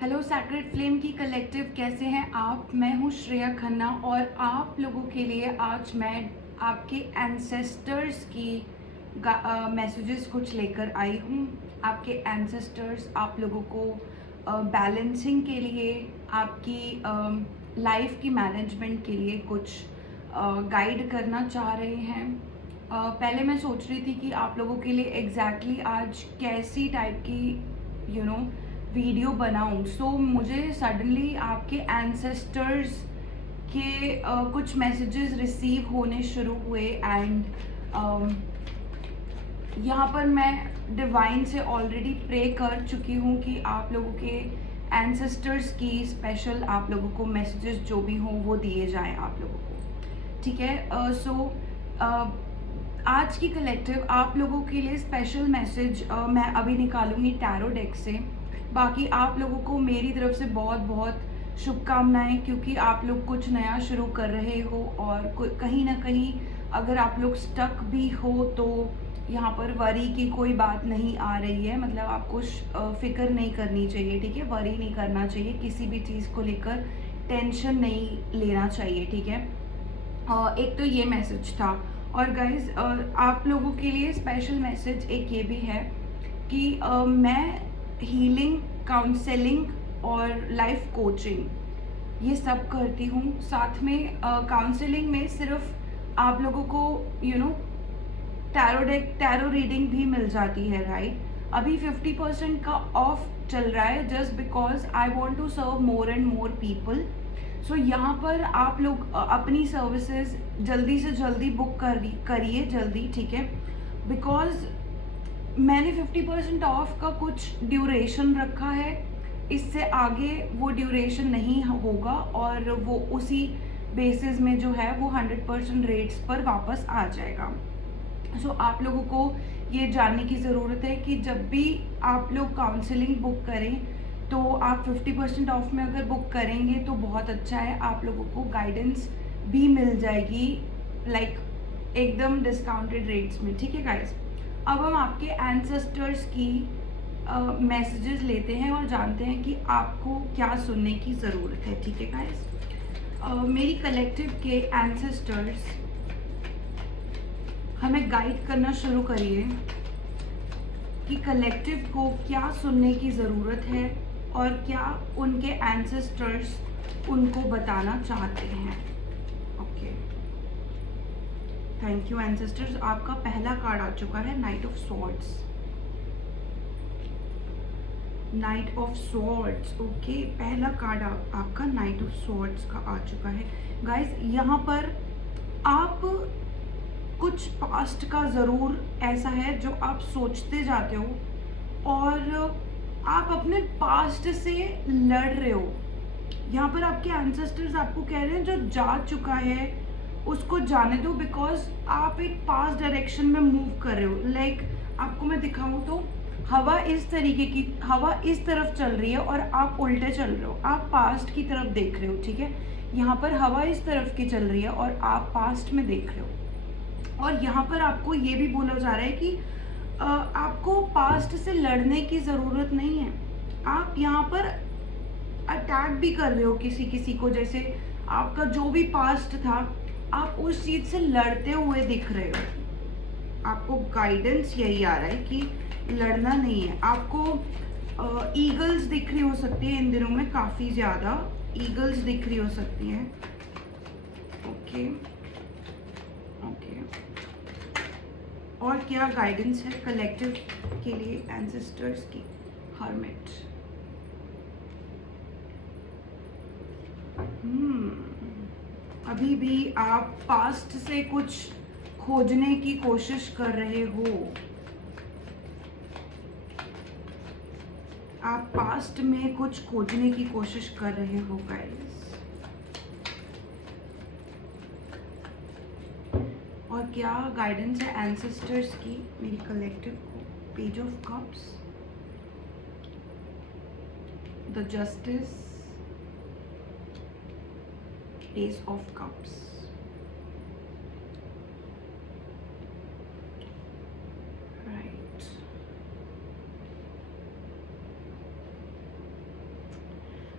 Hello sacred flame की collective, कैसे हैं आप? मैं हूँ श्रेया खन्ना और आप लोगों के लिए आज मैं आपके एंसेस्टर्स की मैसेजेस कुछ लेकर आई हूँ। आपके एंसेस्टर्स आप लोगों को बैलेंसिंग के लिए, आपकी लाइफ की मैनेजमेंट के लिए कुछ गाइड करना चाह रहे हैं। पहले मैं सोच रही थी कि आप लोगों के लिए एग्जैक्टली आज कैसी टाइप की वीडियो बनाऊं। सो मुझे सडनली आपके एंसेस्टर्स के कुछ मैसेजेस रिसीव होने शुरू हुए एंड यहाँ पर मैं डिवाइन से ऑलरेडी प्रे कर चुकी हूँ कि आप लोगों के एंसेस्टर्स की स्पेशल आप लोगों को मैसेजेस जो भी हों वो दिए जाएं आप लोगों को। ठीक है, सो आज की कलेक्टिव आप लोगों के लिए स्पेशल मैसेज मैं अभी निकालूंगी टैरो डेक से। बाकी आप लोगों को मेरी तरफ से बहुत बहुत शुभकामनाएं, क्योंकि आप लोग कुछ नया शुरू कर रहे हो और कहीं ना कहीं अगर आप लोग स्टक भी हो तो यहाँ पर वरी की कोई बात नहीं आ रही है। मतलब आपको फिक्र नहीं करनी चाहिए, ठीक है? वरी नहीं करना चाहिए, किसी भी चीज़ को लेकर टेंशन नहीं लेना चाहिए, ठीक है? एक तो ये मैसेज था। और गाइज आप लोगों के लिए स्पेशल मैसेज एक ये भी है कि मैं हीलिंग, काउंसलिंग और लाइफ कोचिंग ये सब करती हूँ। साथ में काउंसलिंग में सिर्फ आप लोगों को टैरो रीडिंग भी मिल जाती है, राइट? अभी 50% का ऑफ चल रहा है just because I want to serve more and more people. So यहाँ पर आप लोग अपनी सर्विसेज जल्दी से जल्दी बुक करिए जल्दी, ठीक है? बिकॉज मैंने 50% ऑफ का कुछ ड्यूरेशन रखा है, इससे आगे वो ड्यूरेशन नहीं होगा और वो उसी बेसिस में जो है वो 100% रेट्स पर वापस आ जाएगा। सो आप लोगों को ये जानने की ज़रूरत है कि जब भी आप लोग काउंसलिंग बुक करें तो आप 50% ऑफ में अगर बुक करेंगे तो बहुत अच्छा है, आप लोगों को गाइडेंस भी मिल जाएगी लाइक एकदम डिस्काउंटेड रेट्स में, ठीक है गाइस? अब हम आपके एंसेस्टर्स की मैसेजेस लेते हैं और जानते हैं कि आपको क्या सुनने की ज़रूरत है, ठीक है गाइस? मेरी कलेक्टिव के एंसेस्टर्स हमें गाइड करना शुरू करिए कि कलेक्टिव को क्या सुनने की ज़रूरत है और क्या उनके एंसेस्टर्स उनको बताना चाहते हैं। Okay, thank you ancestors. आपका पहला कार्ड आ चुका है night of swords. Night of swords, okay, पहला कार्ड आपका नाइट ऑफ सॉर्ड्स का आ चुका है। गाइस यहाँ पर आप कुछ पास्ट का ज़रूर ऐसा है जो आप सोचते जाते हो और आप अपने पास्ट से लड़ रहे हो। यहाँ पर आपके एंसेस्टर्स आपको कह रहे हैं जो जा चुका है उसको जाने दो, बिकॉज आप एक पास्ट डायरेक्शन में मूव कर रहे हो। लाइक आपको मैं दिखाऊं तो हवा इस तरफ चल रही है और आप उल्टे चल रहे हो, आप पास्ट की तरफ देख रहे हो, ठीक है? यहाँ पर हवा इस तरफ की चल रही है और आप पास्ट में देख रहे हो। और यहाँ पर आपको ये भी बोला जा रहा है कि आपको पास्ट से लड़ने की ज़रूरत नहीं है। आप यहाँ पर अटैक भी कर रहे हो किसी को, जैसे आपका जो भी पास्ट था आप उस चीज़ से लड़ते हुए दिख रहे हो। आपको गाइडेंस यही आ रहा है कि लड़ना नहीं है। आपको ईगल्स दिख रही हो सकती है इन दिनों में, काफ़ी ज़्यादा ईगल्स दिख रही हो सकती हैं। ओके ओके, और क्या गाइडेंस है कलेक्टिव के लिए एंसेस्टर्स की? हर्मिट, अभी भी आप पास्ट से कुछ खोजने की कोशिश कर रहे हो। आप पास्ट में कुछ खोजने की कोशिश कर रहे हो गाइस। और क्या गाइडेंस है एंसेस्टर्स की मेरी कलेक्टिव को? Page of cups, the justice, S of cups, right,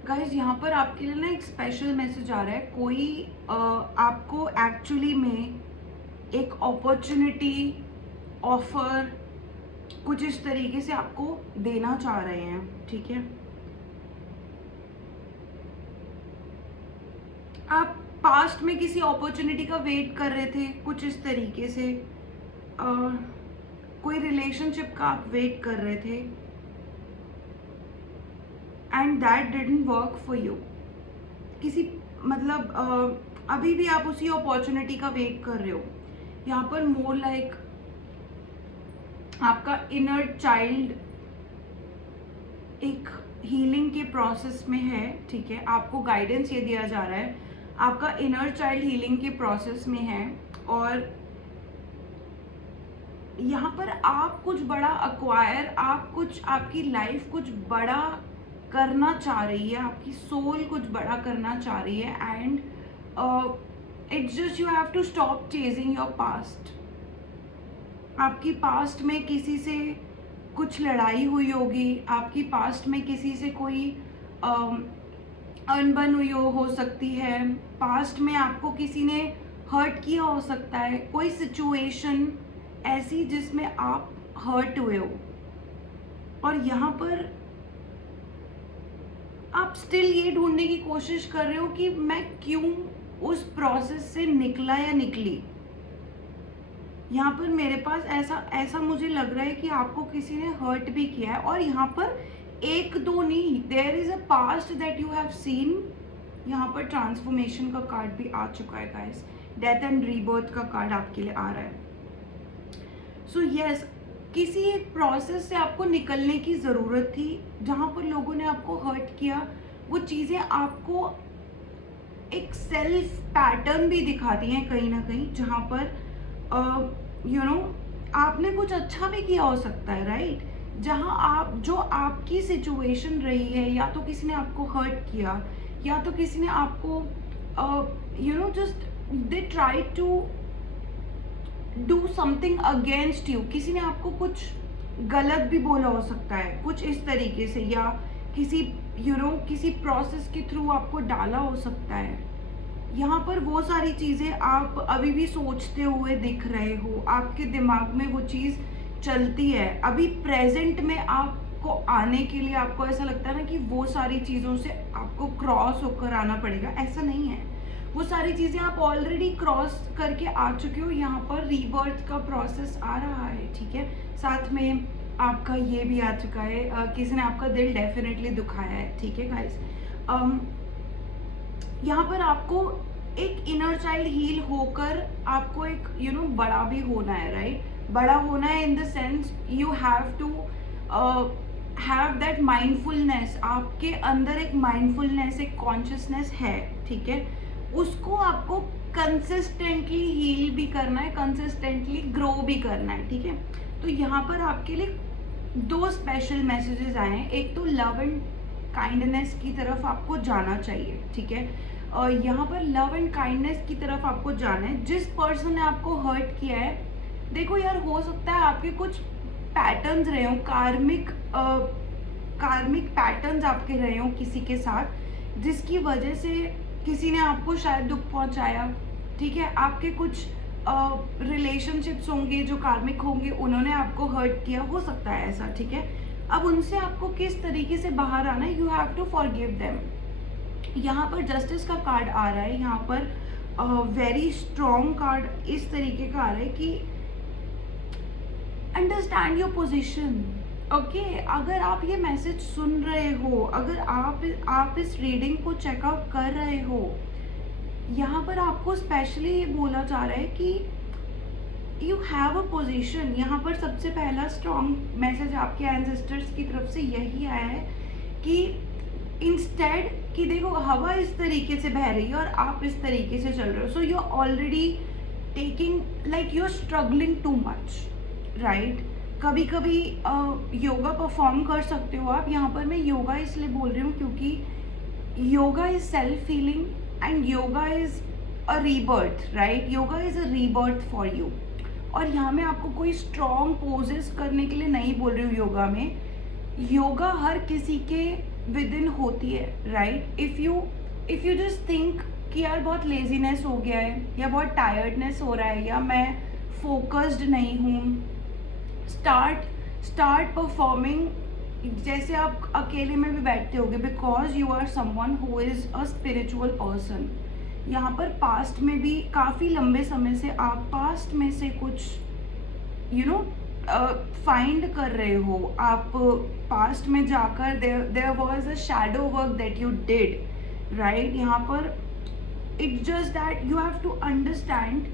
guys यहाँ पर आपके लिए ना एक स्पेशल मैसेज आ रहा है। कोई आपको एक्चुअली में एक अपॉर्चुनिटी, ऑफर कुछ इस तरीके से आपको देना चाह रहे हैं, ठीक है। आप पास्ट में किसी अपॉर्चुनिटी का वेट कर रहे थे कुछ इस तरीके से, कोई रिलेशनशिप का आप वेट कर रहे थे and that didn't work for you. किसी मतलब अभी भी आप उसी अपॉर्चुनिटी का वेट कर रहे हो। यहाँ पर मोर लाइक आपका इनर चाइल्ड एक हीलिंग के प्रोसेस में है, ठीक है। आपको गाइडेंस ये दिया जा रहा है, आपका इनर चाइल्ड हीलिंग के प्रोसेस में है और यहाँ पर आप कुछ बड़ा अक्वायर, आप कुछ, आपकी लाइफ कुछ बड़ा करना चाह रही है, आपकी सोल कुछ बड़ा करना चाह रही है and it's just you have to stop chasing your past. आपकी पास्ट में किसी से कुछ लड़ाई हुई होगी, आपकी पास्ट में किसी से कोई अनबन हुई हो सकती है, पास्ट में आपको किसी ने हर्ट किया हो सकता है, कोई सिचुएशन ऐसी जिसमें आप हर्ट हुए हो और यहाँ पर आप स्टिल ये ढूंढने की कोशिश कर रहे हो कि मैं क्यों उस प्रोसेस से निकला या निकली। यहाँ पर मेरे पास ऐसा मुझे लग रहा है कि आपको किसी ने हर्ट भी किया है और यहाँ पर एक दो नहीं, there is a past that you have seen. यहाँ पर ट्रांसफॉर्मेशन का कार्ड भी आ चुका है गाइस, डेथ एंड रीबर्थ का कार्ड आपके लिए आ रहा है। सो यस, किसी एक प्रोसेस से आपको निकलने की ज़रूरत थी जहाँ पर लोगों ने आपको हर्ट किया। वो चीज़ें आपको एक सेल्फ पैटर्न भी दिखाती हैं कहीं ना कहीं, जहाँ पर आपने कुछ अच्छा भी किया हो सकता है, राइट। जहाँ आप, जो आपकी सिचुएशन रही है, या तो किसी ने आपको हर्ट किया या तो किसी ने आपको just they try to do something against you. किसी ने आपको कुछ गलत भी बोला हो सकता है कुछ इस तरीके से, या किसी किसी प्रोसेस के थ्रू आपको डाला हो सकता है। यहाँ पर वो सारी चीज़ें आप अभी भी सोचते हुए दिख रहे हो, आपके दिमाग में वो चीज़ चलती है। अभी प्रेजेंट में आपको आने के लिए आपको ऐसा लगता है ना कि वो सारी चीज़ों से आपको क्रॉस होकर आना पड़ेगा, ऐसा नहीं है। वो सारी चीज़ें आप ऑलरेडी क्रॉस करके आ चुके हो। यहाँ पर रीबर्थ का प्रोसेस आ रहा है, ठीक है। साथ में आपका ये भी आ चुका है, किसी ने आपका दिल डेफिनेटली दुखाया है, ठीक है गाइस। यहाँ पर आपको एक इनर चाइल्ड हील होकर आपको एक बड़ा भी होना है, राइट। बड़ा होना है in the sense you have to have that mindfulness. आपके अंदर एक माइंडफुलनेस, एक कॉन्शियसनेस है, ठीक है। उसको आपको कंसिस्टेंटली हील भी करना है, कंसिस्टेंटली ग्रो भी करना है, ठीक है। तो यहाँ पर आपके लिए दो स्पेशल मैसेजेस आए हैं। एक तो लव एंड काइंडनेस की तरफ आपको जाना चाहिए, ठीक है। और यहाँ पर लव एंड काइंडनेस की तरफ आपको जाना है। जिस पर्सन ने आपको हर्ट किया है, देखो यार, हो सकता है आपके कुछ पैटर्न्स रहे हो, कार्मिक पैटर्न्स आपके रहे हो किसी के साथ, जिसकी वजह से किसी ने आपको शायद दुख पहुंचाया, ठीक है। आपके कुछ रिलेशनशिप्स होंगे जो कार्मिक होंगे, उन्होंने आपको हर्ट किया, हो सकता है ऐसा, ठीक है। अब उनसे आपको किस तरीके से बाहर आना है, you have to forgive them. यहाँ पर जस्टिस का कार्ड आ रहा है, यहाँ पर वेरी स्ट्रॉन्ग कार्ड इस तरीके का आ रहा है कि अंडरस्टैंड योर पोजिशन, ओके। अगर आप ये मैसेज सुन रहे हो, अगर आप इस रीडिंग को चेकआउट कर रहे हो, यहाँ पर आपको स्पेशली ये बोला जा रहा है कि यू हैव अ पोजीशन। यहाँ पर सबसे पहला स्ट्रॉन्ग मैसेज आपके एंसेस्टर्स की तरफ से यही आया है कि इंस्टेड कि देखो, हवा इस तरीके से बह रही है और आप इस तरीके से चल रहे हो, so you are already taking, like you are struggling too much, right. कभी कभी योगा परफॉर्म कर सकते हो आप। यहाँ पर मैं योगा इसलिए बोल रही हूँ क्योंकि yoga is self healing and yoga is a rebirth, right. Yoga is a rebirth for you. और यहाँ मैं आपको कोई स्ट्रॉन्ग पोजेस करने के लिए नहीं बोल रही हूँ। योगा में, योगा हर किसी के विद इन होती है, right? If you just think कि यार बहुत लेजीनेस हो गया है या बहुत टायर्डनेस हो रहा है या मैं फोकस्ड नहीं हूँ, स्टार्ट परफॉर्मिंग जैसे आप अकेले में भी बैठते होगे, because you are someone who is a spiritual person. यहाँ पर पास्ट में भी काफ़ी लंबे समय से आप पास्ट में से कुछ फाइंड कर रहे हो। आप पास्ट में जाकर there was a shadow work that you did, right? यहाँ पर it's just that you have to understand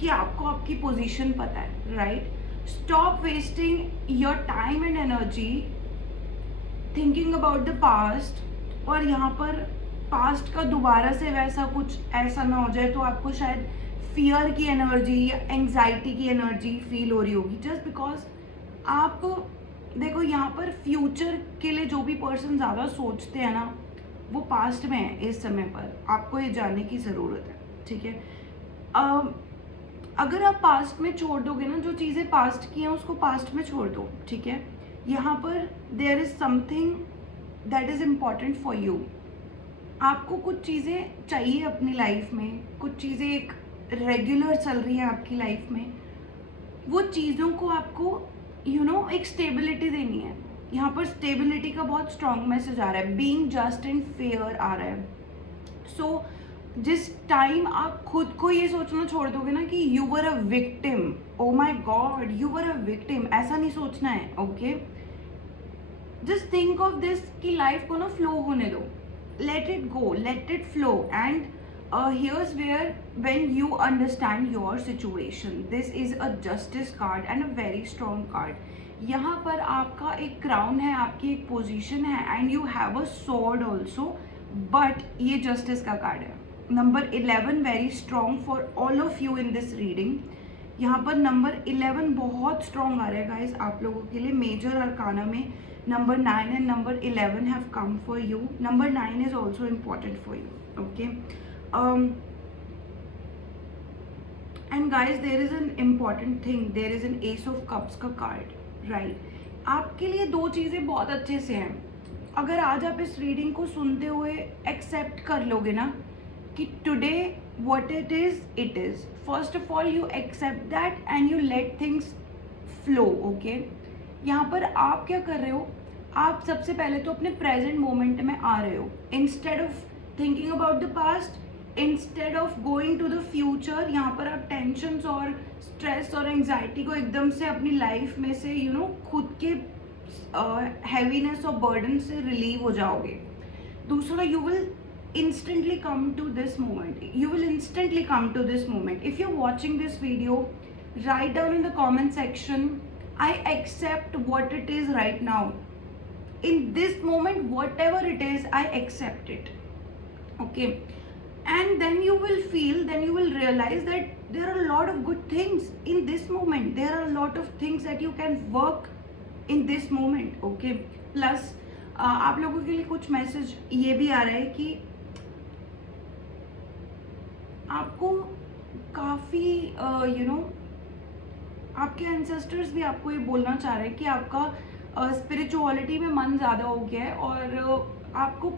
कि आपको आपकी पोजीशन पता है, राइट? Stop wasting your time and energy thinking about the past. और यहाँ पर पास्ट का दोबारा से वैसा कुछ ऐसा ना हो जाए तो आपको शायद फियर की एनर्जी या एंग्जाइटी की एनर्जी फील हो रही होगी, जस्ट बिकॉज आप देखो यहाँ पर फ्यूचर के लिए जो भी पर्सन ज़्यादा सोचते हैं ना, वो पास्ट में है इस समय पर। आपको ये जानने की ज़रूरत है, ठीक है? अगर आप पास्ट में छोड़ दोगे ना, जो चीज़ें पास्ट की हैं उसको पास्ट में छोड़ दो, ठीक है? यहाँ पर there is something that is important for you. आपको कुछ चीज़ें चाहिए अपनी लाइफ में, कुछ चीज़ें एक रेगुलर चल रही हैं आपकी लाइफ में, वो चीज़ों को आपको एक स्टेबिलिटी देनी है। यहाँ पर स्टेबिलिटी का बहुत स्ट्रॉन्ग मैसेज आ रहा है, बीइंग जस्ट एंड फेयर आ रहा है। सो जिस टाइम आप खुद को ये सोचना छोड़ दोगे ना कि you were a victim, oh my God you were a victim, ऐसा नहीं सोचना है, okay? Just think of this कि लाइफ को ना फ्लो होने दो, let it go, let it flow, and here's where when you understand your situation, this is a justice card and a very strong card। यहाँ पर आपका एक crown है, आपकी एक पोजीशन है, and you have a sword also, but ये justice का कार्ड है। Number 11 very strong for all of you in this reading. यहाँ पर नंबर 11 बहुत स्ट्रॉन्ग आ रहा है गाइज आप लोगों के लिए। मेजर अरकाना में number 9 and number 11 have come for you. Number 9 is also important for you, okay? And guys, there is an important thing, there is an Ace of Cups का card, right? आपके लिए दो चीज़ें बहुत अच्छे से हैं। अगर आज आप इस रीडिंग को सुनते हुए एक्सेप्ट कर लोगे ना कि today what it is, first of all you accept that and you let things flow, okay? यहाँ पर आप क्या कर रहे हो, आप सबसे पहले तो अपने प्रेजेंट मोमेंट में आ रहे हो। Instead of thinking about the past, instead of going to the future, यहाँ पर आप टेंशन्स और स्ट्रेस और एंग्जाइटी को एकदम से अपनी लाइफ में से खुद के हैवीनेस और बर्डन से रिलीव हो जाओगे। दूसरा, you will instantly come to this moment. You will instantly come to this moment. If you're watching this video, write down in the comment section, I accept what it is right now. In this moment, whatever it is, I accept it. Okay? And then you will feel, then you will realize that there are a lot of good things in this moment. There are a lot of things that you can work in this moment. Okay? Plus, आप लोगों के लिए कुछ message ये भी आ रहा है कि आपको काफ़ी आपके एंसेस्टर्स भी आपको ये बोलना चाह रहे हैं कि आपका स्पिरिचुअलिटी में मन ज़्यादा हो गया है और आपको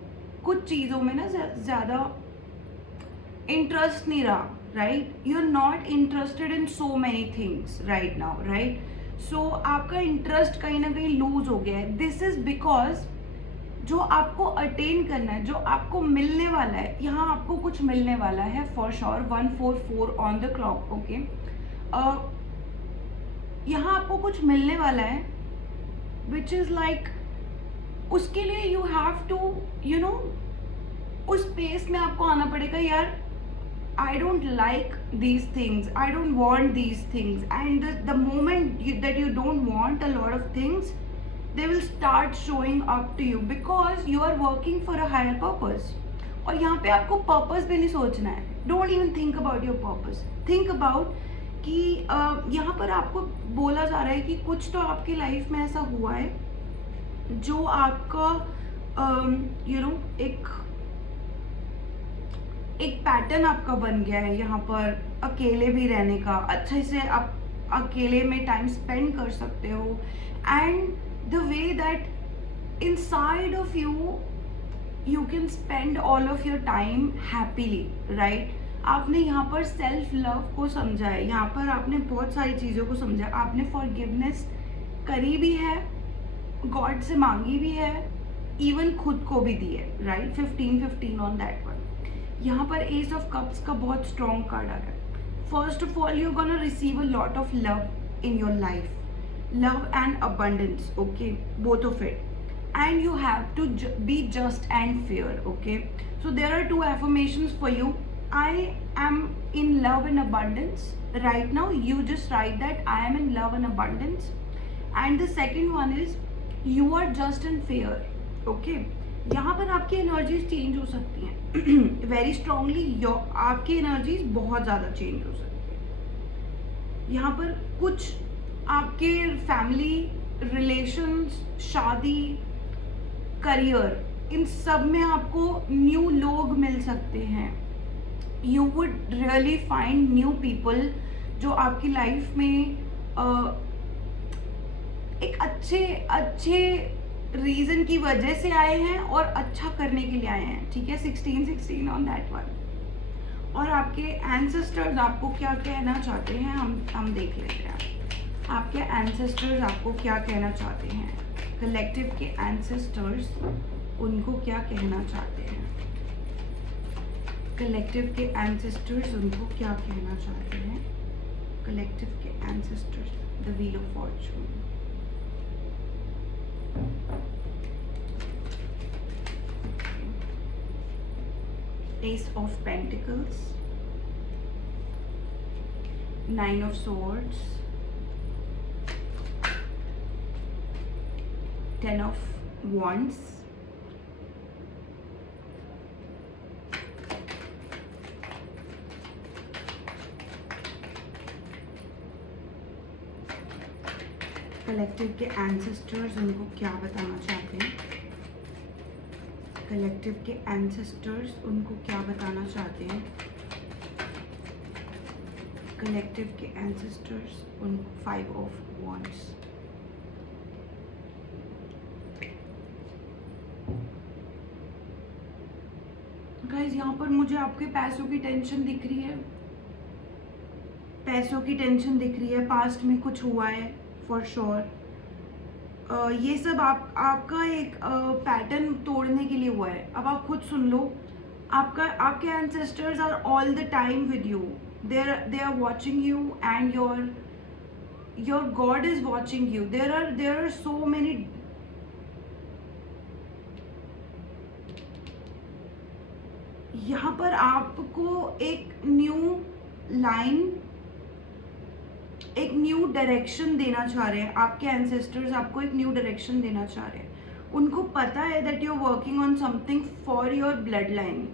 कुछ चीज़ों में ना ज़्यादा इंटरेस्ट नहीं रहा, right? You are not interested in so many things right now, right? So आपका इंटरेस्ट कहीं ना कहीं लूज हो गया है। दिस इज़ बिकॉज जो आपको अटेन करना है, जो आपको मिलने वाला है, यहाँ आपको कुछ मिलने वाला है for sure. 144 on the clock, okay? यहाँ आपको कुछ मिलने वाला है विच इज़ लाइक, उसके लिए यू हैव टू उस स्पेस में आपको आना पड़ेगा। यार, I don't like these things, I don't want these things, and the moment that you don't want a lot of things, they will start showing up to you because you are working for a higher purpose। और यहाँ पे आपको purpose भी नहीं सोचना है। Don't even think about your purpose, think about कि यहाँ पर आपको बोला जा रहा है कि कुछ तो आपकी लाइफ में ऐसा हुआ है जो आपका एक पैटर्न आपका बन गया है। यहाँ पर अकेले भी रहने का, अच्छे से आप अकेले में टाइम स्पेंड कर सकते हो, and the way that inside of you can spend all of your time happily, right? आपने यहाँ पर सेल्फ लव को समझा है, यहाँ पर आपने बहुत सारी चीज़ों को समझा, आपने फॉरगिवनेस करी भी है, गॉड से मांगी भी है, इवन खुद को भी दी है, राइट? 15-15 on that one. यहाँ पर एस ऑफ कप्स का बहुत स्ट्रॉन्ग कार्ड आ रहा है. First of all you gonna receive a lot of love in your life, love and abundance, okay, both of it, and you have to be just and fair, okay? So there are two affirmations for you. I am in love and abundance right now. You just write that I am in love and abundance. And the second one is you are just and fair, okay? यहाँ पर आपकी energies change हो सकती हैं very strongly. आपकी energies बहुत ज़्यादा change हो सकती है. यहाँ पर कुछ आपके फैमिली, रिलेशंस, शादी, करियर, इन सब में आपको न्यू लोग मिल सकते हैं. You would really find new people जो आपकी लाइफ में एक अच्छे रीज़न की वजह से आए हैं और अच्छा करने के लिए आए हैं, ठीक है? 16 ऑन दैट वन. और आपके एंसेस्टर्स आपको क्या कहना चाहते हैं हम देख लेते हैं. आपके एंसेस्टर्स आपको क्या कहना चाहते हैं, कलेक्टिव के एंसेस्टर्स उनको क्या कहना चाहते हैं, कलेक्टिव के एंसेस्टर्स उनको क्या कहना चाहते हैं, कलेक्टिव के ancestors. The wheel of Fortune, S of pentacles, 9 of swords, 10 of wands, collective के एंसेस्टर्स उनको क्या बताना चाहते हैं, कलेक्टिव के एंसेस्टर्स उनको क्या बताना चाहते हैं, कलेक्टिव के एंसेस्टर्स उनको 5 of wands. गाइस यहाँ पर मुझे आपके पैसों की टेंशन दिख रही है, पैसों की टेंशन दिख रही है. पास्ट में कुछ हुआ है फॉर श्योर. ये सब आपका एक पैटर्न तोड़ने के लिए हुआ है. अब आप खुद सुन लो, आपके ancestors are all the time with you. they are watching you, and your God is watching you. There are so many. यहाँ पर आपको एक न्यू लाइन, एक न्यू डायरेक्शन देना चाह रहे हैं. आपके एंसेस्टर्स आपको एक न्यू डायरेक्शन देना चाह रहे हैं. उनको पता है that you are working on something for your blood line.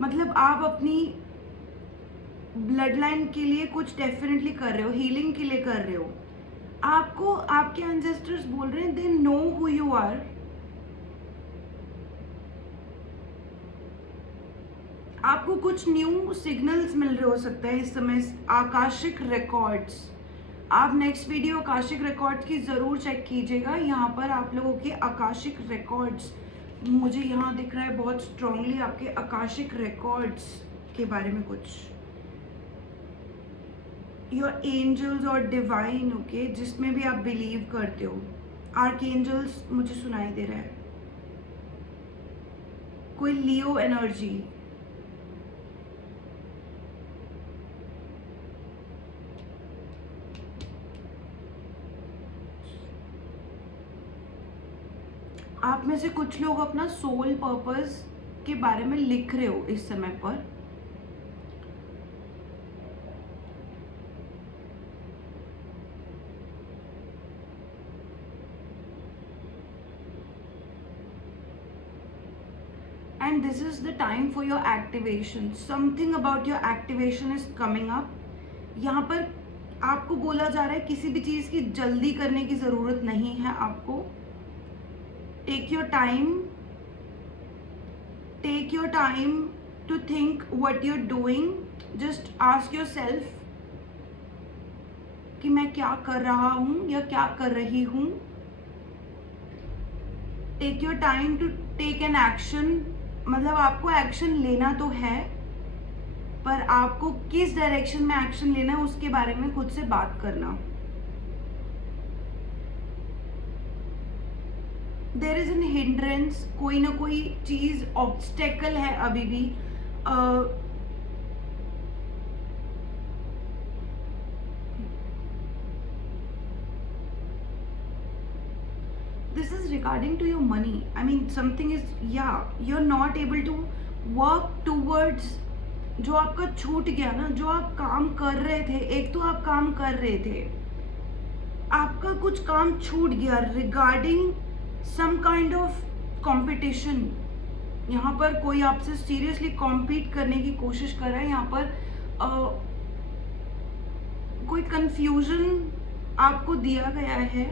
मतलब आप अपनी ब्लड लाइन के लिए कुछ डेफिनेटली कर रहे हो, हीलिंग के लिए कर रहे हो. आपको आपके एंसेस्टर्स बोल रहे हैं they know who you are. आपको कुछ न्यू सिग्नल्स मिल रहे हो सकता है इस समय. आकाशिक रिकॉर्ड्स, आप नेक्स्ट वीडियो आकाशिक रिकॉर्ड्स की ज़रूर चेक कीजिएगा. यहाँ पर आप लोगों के आकाशिक रिकॉर्ड्स मुझे यहाँ दिख रहा है बहुत स्ट्रांगली. आपके आकाशिक रिकॉर्ड्स के बारे में कुछ, योर एंजल्स और डिवाइन, ओके, जिसमें भी आप बिलीव करते हो. आर्कएंजल्स मुझे सुनाई दे रहा है. कोई लियो एनर्जी, आप में से कुछ लोग अपना सोल पर्पस के बारे में लिख रहे हो इस समय पर. and this is the time for your activation. Something about your activation is coming up. यहाँ पर आपको बोला जा रहा है किसी भी चीज़ की जल्दी करने की ज़रूरत नहीं है. आपको take your time to think what you're doing. Just ask yourself कि मैं क्या कर रहा हूँ या क्या कर रही हूँ. Take your time to take an action, मतलब आपको एक्शन लेना तो है, पर आपको किस डायरेक्शन में एक्शन लेना है उसके बारे में खुद से बात करना। देयर इज एन हिंड्रेंस, कोई ना कोई चीज ऑब्स्टेकल है अभी भी। This is regarding to your money. I mean, something is, yeah, you're not able to work towards जो आपका छूट गया ना, जो आप काम कर रहे थे, एक तो आप काम कर रहे थे, आपका कुछ काम छूट गया regarding some kind of competition. यहाँ पर कोई आपसे सीरियसली कॉम्पीट करने की कोशिश कर रहा है, यहाँ पर कोई कंफ्यूजन आपको दिया गया है।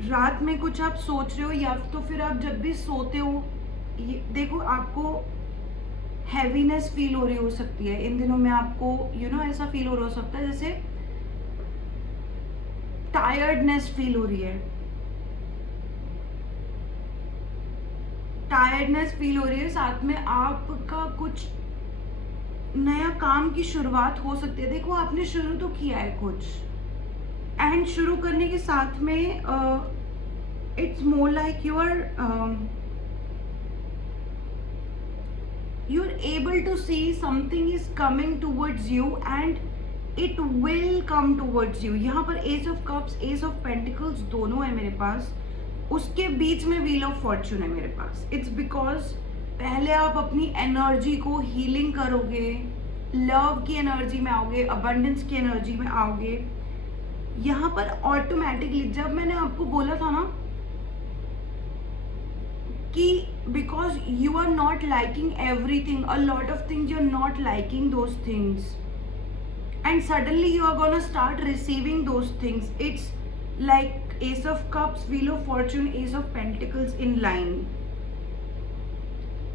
रात में कुछ आप सोच रहे हो, या तो फिर आप जब भी सोते हो, ये देखो आपको हैवीनेस फील हो रही हो सकती है इन दिनों में, आपको ऐसा फील हो रहा हो सकता है जैसे टायर्डनेस फील हो रही है, टायर्डनेस फील हो रही है। साथ में आपका कुछ नया काम की शुरुआत हो सकती है। देखो आपने शुरू तो किया है कुछ, एंड शुरू करने के साथ में it's more like you're able to see something is coming towards you and it will come towards you। यहाँ पर S of cups, S of pentacles दोनों है मेरे पास, उसके बीच में व्हील ऑफ फॉर्चून है मेरे पास। इट्स बिकॉज पहले आप अपनी एनर्जी को हीलिंग करोगे, लव की एनर्जी में आओगे, अबंडेंस की एनर्जी में आओगे। यहाँ पर ऑटोमेटिकली जब मैंने आपको बोला था ना कि because you are not liking everything, a lot of things you are not liking those things, and suddenly you are gonna start receiving those things. It's like ace of cups, wheel of fortune, ace of pentacles in line.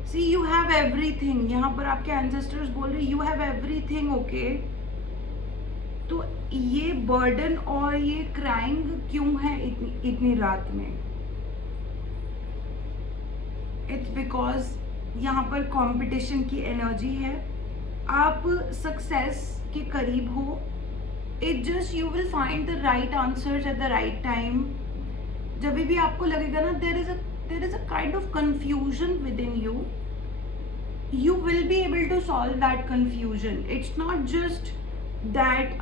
See, you have everything। यहाँ पर आपके ancestors बोल रहे you have everything, okay? तो ये burden और ये crying क्यों है इतनी रात में? इट्स बिकॉज यहाँ पर कंपटीशन की एनर्जी है, आप सक्सेस के करीब हो। It just you will find the right answers at the right time. जब भी आपको लगेगा ना there is a kind of confusion within you, you will be able to solve that confusion. It's not just that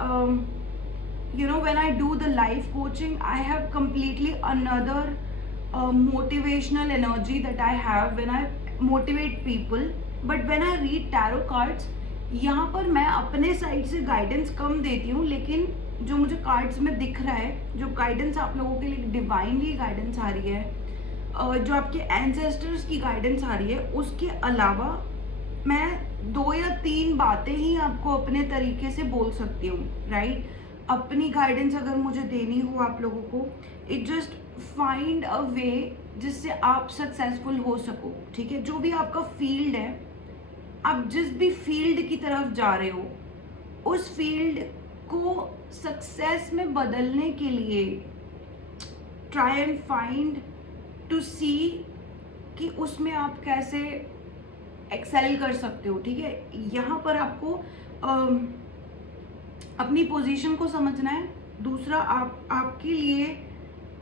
when I do the life coaching, I have completely another motivational energy that I have when I motivate people, but when I read tarot cards, यहाँ पर मैं अपने side से guidance कम देती हूँ, लेकिन जो मुझे कार्ड्स में दिख रहा है, जो गाइडेंस आप लोगों के लिए डिवाइनली गाइडेंस आ रही है, जो आपके एंसेस्टर्स की गाइडेंस आ रही है, उसके अलावा मैं 2 या 3 बातें ही आपको अपने तरीके से बोल सकती हूँ, राइट? अपनी गाइडेंस अगर मुझे देनी हो आप लोगों को, इट जस्ट फाइंड अ वे जिससे आप सक्सेसफुल हो सको, ठीक है? जो भी आपका फील्ड है, आप जिस भी फील्ड की तरफ जा रहे हो, उस फील्ड को सक्सेस में बदलने के लिए ट्राई एंड फाइंड टू सी कि उसमें आप कैसे एक्सेल कर सकते हो, ठीक है? यहाँ पर आपको अपनी पोजीशन को समझना है। दूसरा, आपके लिए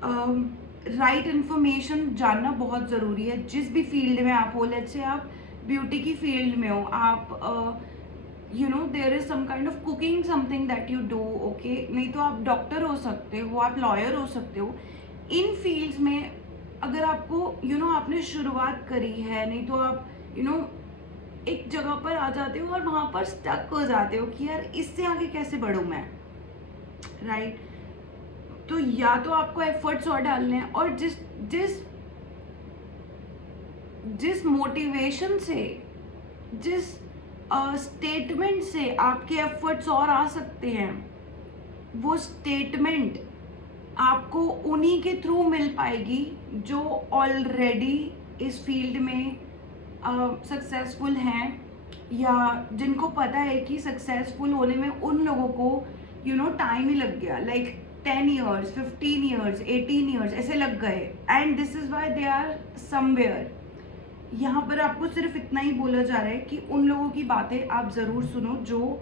राइट इन्फॉर्मेशन जानना बहुत ज़रूरी है। जिस भी फील्ड में आप हो, लेट्स से आप ब्यूटी की फील्ड में हो, आप there is some kind of cooking something that you do, okay? नहीं तो आप डॉक्टर हो सकते हो, आप लॉयर हो सकते हो। इन फील्ड्स में अगर आपको आपने शुरुआत करी है, नहीं तो आप एक जगह पर आ जाते हो और वहाँ पर स्टक हो जाते हो कि यार इससे आगे कैसे बढ़ूँ मैं, राइट? तो या तो आपको एफर्ट्स और डालने हैं, और जिस मोटिवेशन से, जिस स्टेटमेंट से आपके एफर्ट्स और आ सकते हैं, वो स्टेटमेंट आपको उन्हीं के थ्रू मिल पाएगी जो ऑलरेडी इस फील्ड में सक्सेसफुल हैं, या जिनको पता है कि सक्सेसफुल होने में उन लोगों को टाइम ही लग गया, लाइक 10 ईयर्स, 15 ईयर्स, 18 ईयर्स ऐसे लग गए, and this is why they are somewhere. यहाँ पर आपको सिर्फ इतना ही बोला जा रहा है कि उन लोगों की बातें आप ज़रूर सुनो जो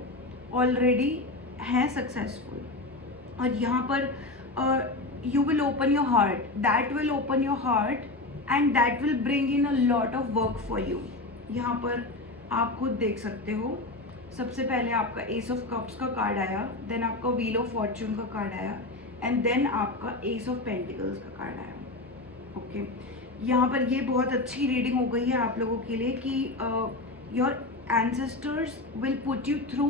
ऑलरेडी हैं सक्सेसफुल, और यहाँ पर you will open your heart, that will open your heart and that will bring in a lot of work for you. यहाँ पर आप खुद देख सकते हो, सबसे पहले आपका एस ऑफ कप्स का कार्ड आया, देन आपका व्हील ऑफ फॉर्च्यून का कार्ड आया, एंड देन आपका एस ऑफ पेंटिकल्स का कार्ड आया। ओके, यहाँ पर ये बहुत अच्छी रीडिंग हो गई है आप लोगों के लिए कि your ancestors will put you through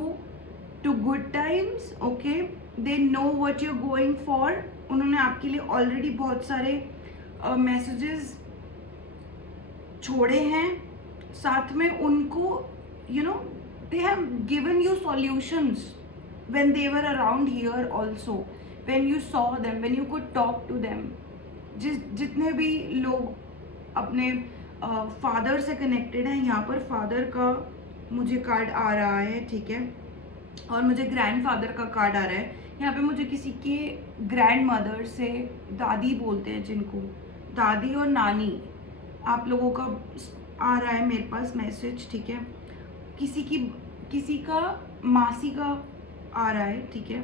to good times. Okay, they know what you are going for. उन्होंने आपके लिए ऑलरेडी बहुत सारे मैसेजेस छोड़े हैं, साथ में उनको they have given you solutions when they were around here also, when you saw them, when you could talk to them। जितने भी लोग अपने फादर से कनेक्टेड हैं, यहाँ पर फादर का मुझे कार्ड आ रहा है, ठीक है, और मुझे ग्रैंडफादर का कार्ड आ रहा है। यहाँ पे मुझे किसी के ग्रैंड मदर से, दादी बोलते हैं जिनको, दादी और नानी, आप लोगों का आ रहा है मेरे पास मैसेज, ठीक है, किसी का मासी का आ रहा है, ठीक है।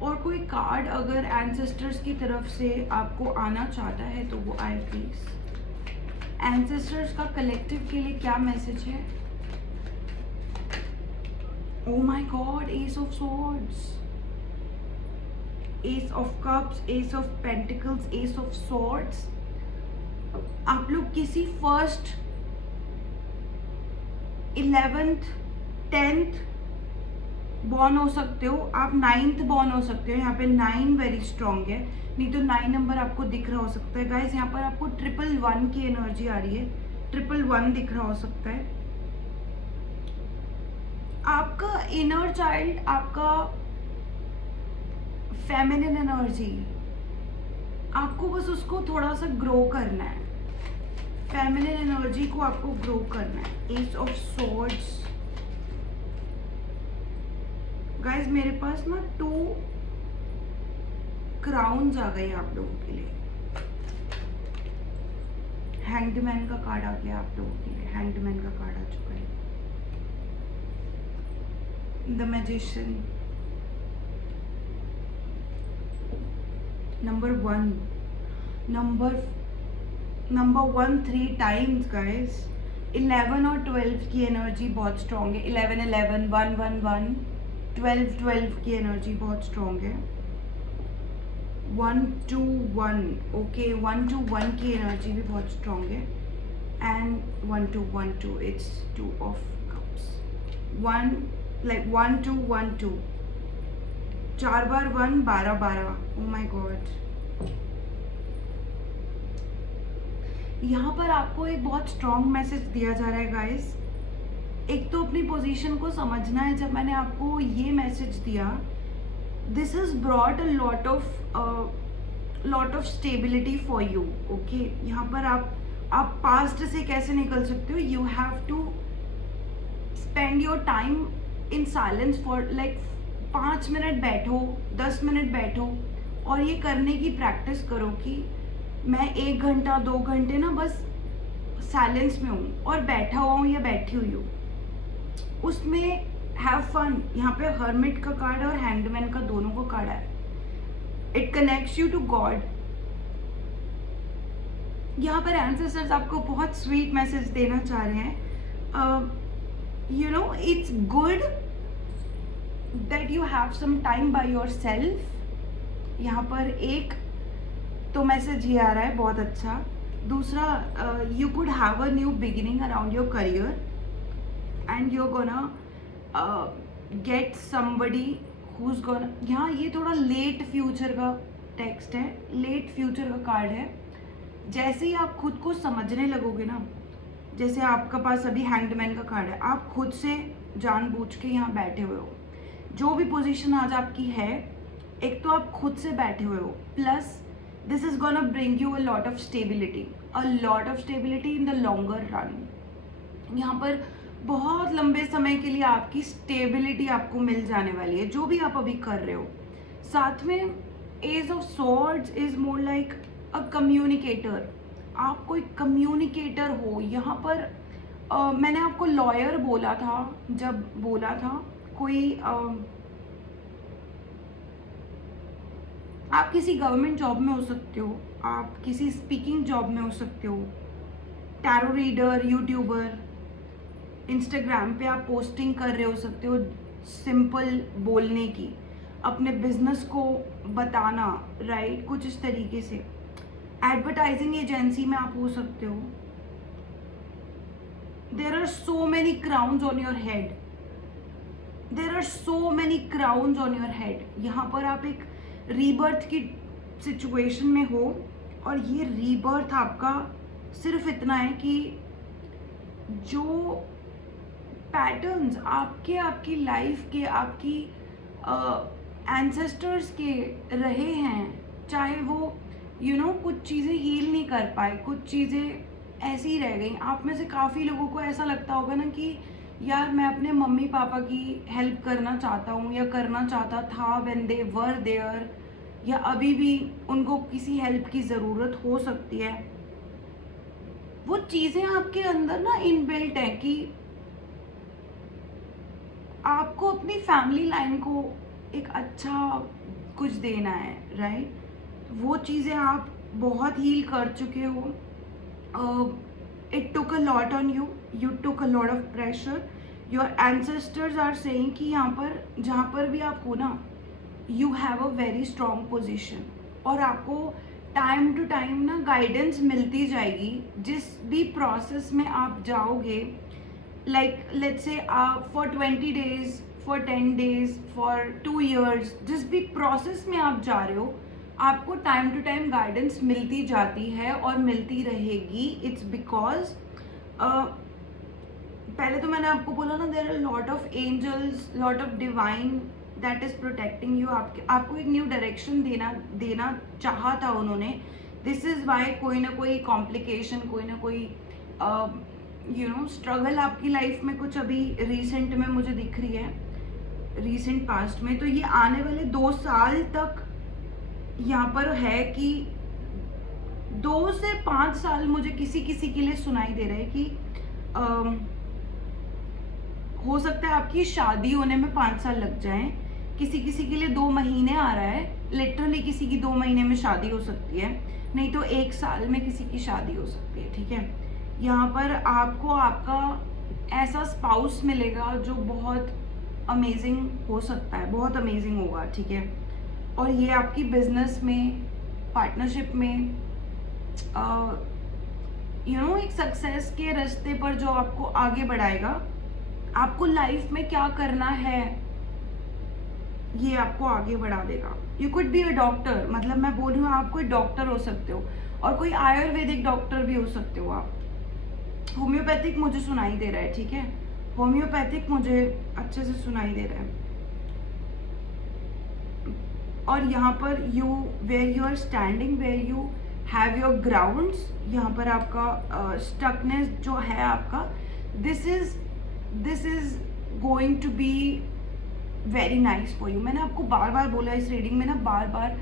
और कोई कार्ड अगर एंसेस्टर्स की तरफ से आपको आना चाहता है तो वो आए प्लीज। एंसेस्टर्स का कलेक्टिव के लिए क्या मैसेज है? Oh my God, Ace of Swords, Ace of Cups, Ace of Pentacles, Ace of Swords। आप लोग किसी फर्स्ट, 11th, 10th बॉर्न हो सकते हो, आप 9th बॉर्न हो सकते हो। यहाँ पे 9 वेरी स्ट्रॉन्ग है, नहीं तो 9 नंबर आपको दिख रहा हो सकता है। गाइस, यहाँ पर आपको 111 की एनर्जी आ रही है, 111 दिख रहा हो सकता है। आपका इनर चाइल्ड, आपका फेमिनिन एनर्जी, आपको बस उसको थोड़ा सा ग्रो करना है, फेमिनिन एनर्जी को आपको ग्रो करना है। S of swords. गाइस, मेरे पास ना 2 क्राउन्स आ गए आप लोगों के लिए। हैंग्ड मैन का कार्ड आ गया आप लोगों के लिए, हैंग्ड मैन का कार्ड आ चुका है। The magician, number 1 3 times guys. 11 और 12 की एनर्जी बहुत स्ट्रॉन्ग है। 11 11, 1 1 1, 12 12 की एनर्जी बहुत स्ट्रॉन्ग है। 1 2 1, ओके, 1 2 1 की एनर्जी भी बहुत स्ट्रॉन्ग है। And 1 2 1 2, it's 2 of cups. 1 2 1 2, 4 bar 1, 12 12। Oh my God. यहाँ पर आपको एक बहुत स्ट्रॉन्ग मैसेज दिया जा रहा है गाइस। एक तो अपनी पोजीशन को समझना है। जब मैंने आपको ये मैसेज दिया, this is brought a lot of stability for you. Okay, यहाँ पर आप पास्ट से कैसे निकल सकते हो? You have to spend your time in silence for like 5 minute बैठो, 10 मिनट बैठो और ये करने की प्रैक्टिस करो कि मैं 1 घंटा 2 घंटे ना बस साइलेंस में हूँ और बैठा हुआ हूँ या बैठी हुई हूँ, उसमें हैव फन। यहाँ पे हर्मिट का कार्ड और हैंगमैन का दोनों का कार्ड है। It connects you to God. यहाँ पर एंसेस्टर्स आपको बहुत स्वीट मैसेज देना चाह रहे हैं। You know, it's good that you have some time by yourself. यहाँ पर एक तो मैसेज ये आ रहा है बहुत अच्छा। दूसरा, you could have a new beginning around your career and you gonna get somebody who is gonna. यहाँ ये थोड़ा लेट फ्यूचर का टेक्स्ट है, लेट फ्यूचर का कार्ड है। जैसे ही आप खुद को समझने लगोगे ना, जैसे आपका पास अभी हैंगमैन का कार्ड है, आप खुद से जानबूझ के यहाँ बैठे हुए हो, जो भी पोजीशन आज आपकी है एक तो आप खुद से बैठे हुए हो, plus this is gonna bring you a lot of stability in the longer run. यहाँ पर बहुत लंबे समय के लिए आपकी स्टेबिलिटी आपको मिल जाने वाली है, जो भी आप अभी कर रहे हो। साथ में ace of swords is more like a communicator. आप कोई कम्युनिकेटर हो यहाँ पर। मैंने आपको लॉयर बोला था, जब बोला था कोई आप किसी गवर्नमेंट जॉब में हो सकते हो, आप किसी स्पीकिंग जॉब में हो सकते हो, टैरो रीडर, यूट्यूबर, इंस्टाग्राम पे आप पोस्टिंग कर रहे हो सकते हो, सिंपल बोलने की, अपने बिजनेस को बताना, राइट, कुछ इस तरीके से। एडवर्टाइजिंग एजेंसी में आप हो सकते हो। There are so many crowns on your head, यहाँ पर आप एक रीबर्थ की सिचुएशन में हो, और ये रीबर्थ आपका सिर्फ इतना है कि जो पैटर्न्स आपकी लाइफ के, आपकी एंसेस्टर्स के रहे हैं, चाहे वो कुछ चीज़ें हील नहीं कर पाए, कुछ चीज़ें ऐसी ही रह गई। आप में से काफ़ी लोगों को ऐसा लगता होगा ना कि यार मैं अपने मम्मी पापा की हेल्प करना चाहता हूँ, या करना चाहता था व्हेन दे वर देयर, या अभी भी उनको किसी हेल्प की ज़रूरत हो सकती है। वो चीज़ें आपके अंदर ना इनबिल्ट है कि आपको अपनी फैमिली लाइन को एक अच्छा कुछ देना है, राइट। वो चीज़ें आप बहुत हील कर चुके हो। It took a lot on you, you took a lot of pressure. Your ancestors are saying कि यहाँ पर जहाँ पर भी आप हो ना, you have a very strong position, और आपको टाइम टू टाइम ना गाइडेंस मिलती जाएगी। जिस भी प्रोसेस में आप जाओगे, like let's say for 20 days, for 10 days, for 2 years, जिस भी प्रोसेस में आप जा रहे हो, आपको टाइम टू टाइम गाइडेंस मिलती जाती है और मिलती रहेगी। इट्स बिकॉज पहले तो मैंने आपको बोला ना, there are lot of angels, lot of divine that is protecting you. आपको एक न्यू डायरेक्शन देना चाहा था उन्होंने। दिस इज वाई कोई ना कोई कॉम्प्लिकेशन, कोई ना कोई स्ट्रगल आपकी लाइफ में कुछ अभी रिसेंट में मुझे दिख रही है, रिसेंट पास्ट में। तो ये आने वाले 2 साल तक यहाँ पर है कि 2 से 5 साल मुझे किसी के लिए सुनाई दे रहा है कि हो सकता है आपकी शादी होने में 5 साल लग जाएं, किसी के लिए 2 महीने आ रहा है, लिटरली किसी की 2 महीने में शादी हो सकती है, नहीं तो 1 साल में किसी की शादी हो सकती है, ठीक है। यहाँ पर आपको आपका ऐसा स्पाउस मिलेगा जो बहुत अमेजिंग हो सकता है, बहुत अमेजिंग होगा, ठीक है। और ये आपकी बिजनेस में, पार्टनरशिप में एक सक्सेस के रास्ते पर जो आपको आगे बढ़ाएगा। आपको लाइफ में क्या करना है ये आपको आगे बढ़ा देगा। You could be a doctor, मतलब मैं बोल रही हूँ आप कोई डॉक्टर हो सकते हो, और कोई आयुर्वेदिक डॉक्टर भी हो सकते हो आप। होम्योपैथिक मुझे सुनाई दे रहा है, ठीक है, होम्योपैथिक मुझे अच्छे से सुनाई दे रहा है। और यहाँ पर where you are standing, where you have your grounds, यहाँ पर आपका स्टकनेस जो है आपका, this is going to be very nice for you. मैंने आपको बार बार बोला इस रीडिंग में ना, बार बार